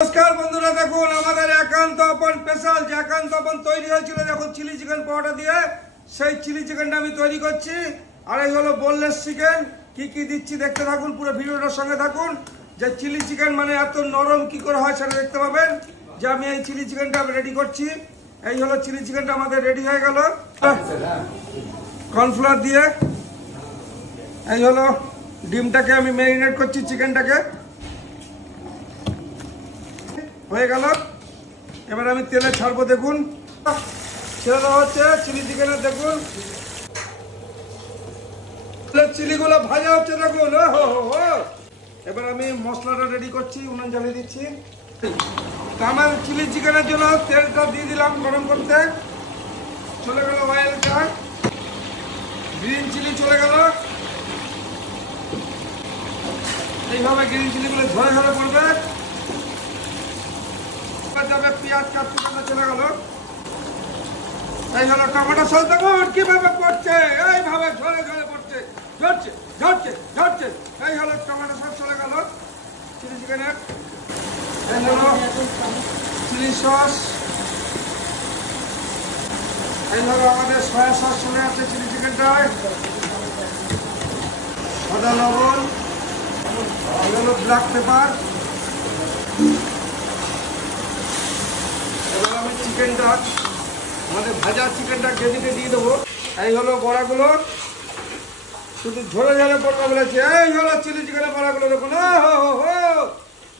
नमस्कार बंधुरा देखুন আমাদের একান্ত আপন স্পেশাল যে একান্ত আপন তৈরি হয়েছিল যখন চিলি চিকেন পাউডার দিয়ে সেই চিলি চিকেনটা আমি তৈরি করছি। আর এই হলো বোনলেস চিকেন। কি কি দিচ্ছি দেখতে থাকুন, পুরো ভিডিওটার সঙ্গে থাকুন। যে চিলি চিকেন মানে এত নরম কি করে হয় সেটা দেখতে পাবেন। যে আমি এই চিলি চিকেনটা রেডি করছি। এই হলো চিলি চিকেনটা আমাদের রেডি হয়ে গেল কর্নফ্লাওয়ার দিয়ে। এই হলো ডিমটাকে আমি ম্যারিনেট করছি, চিকেনটাকে হয়ে গেল। এবার আমি তেলে ছাড়বো, দেখুন ছেড়ে দেওয়া হচ্ছে চিলি চিকেনের। দেখুন চিলিগুলো ভাজা হচ্ছে, দেখুন। এবার আমি মশলাটা রেডি করছি, উনুন জ্বালিয়ে দিচ্ছি। আমার চিলি চিকেনের জন্য তেলটা দিয়ে দিলাম গরম করতে। চলে গেল অয়েলটা, গ্রিন চিলি চলে গেল। এইভাবে গ্রিন চিলিগুলো ঝরে ঝরে পড়বে। যাবে পেঁয়াজ ক্যাপসিকাম চলে গেল। এই হলো টমেটো সস, দেখুন কিভাবে পড়ছে, এইভাবে ঝরে ঝরে পড়ছে, ঝরছে ঝরছে ঝরছে। এই হলো টমেটো সস চলে গেল চিলি চিকেনের। এই হলো চিলি সস। এই হলো আমাদের সয়া সস চলে আসছে চিলি চিকেনটায়। সাদা লবণ, এই হলো ব্ল্যাক পেপার। এবার আমি চিকেনটা, আমাদের ভাজা চিকেনটা কেজিতে দিয়ে দেবো। এই হলো বড়াগুলো, শুধু ঝরে ঝরে পড়বে বলেছে। এই হলো চিলি চিকেনের বড়াগুলো, দেখুন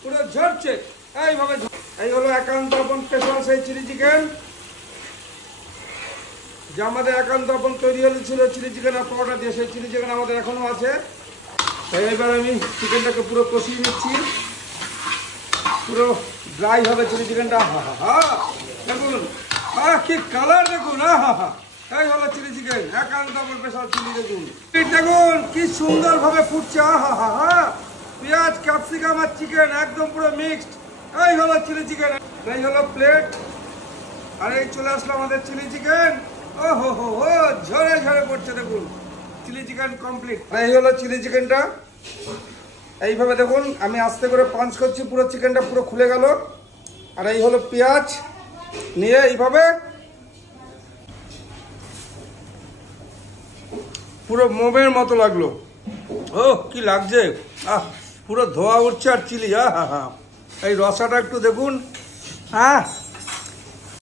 পুরো ঝরছে এইভাবে। এই হলো একান্ত আপন স্পেশাল সেই চিলি চিকেন, যে আমাদের একান্ত আপন তৈরি হয়েছিল চিলি চিকেন আর পাউডার দিয়ে। সেই চিলি চিকেন আমাদের এখনো আছে। তাই এবার আমি চিকেনটাকে পুরো কষিয়ে নিচ্ছি, পুরো ড্রাই হবে চিলি চিকেনটা। দেখুন কি কালার, দেখুন এই হলো চিলি চিকেন একান্ত আপন স্পেশাল চিলি। দেখুন দেখুন কি সুন্দর ভাবে ফুটছে। পেঁয়াজ ক্যাপসিকাম আর চিকেন একদম পুরো মিক্সড। এই হলো চিলি চিকেন। এই হলো প্লেট, আর এই চলে আসলো আমাদের চিলি চিকেন। ঝরে ঝরে পড়ছে, দেখুন চিলি চিকেন কমপ্লিট। এই হলো চিলি চিকেনটা। এইভাবে দেখুন আমি আস্তে করে পাঞ্চ করছি, পুরো চিকেনটা পুরো খুলে গেল। আর এই হলো পেঁয়াজ নিয়ে এইভাবে পুরো মোমের মতো লাগলো। কি লাগছে, পুরো ধোয়া উঠছে। আর চিলি এই রসাটা একটু দেখুন।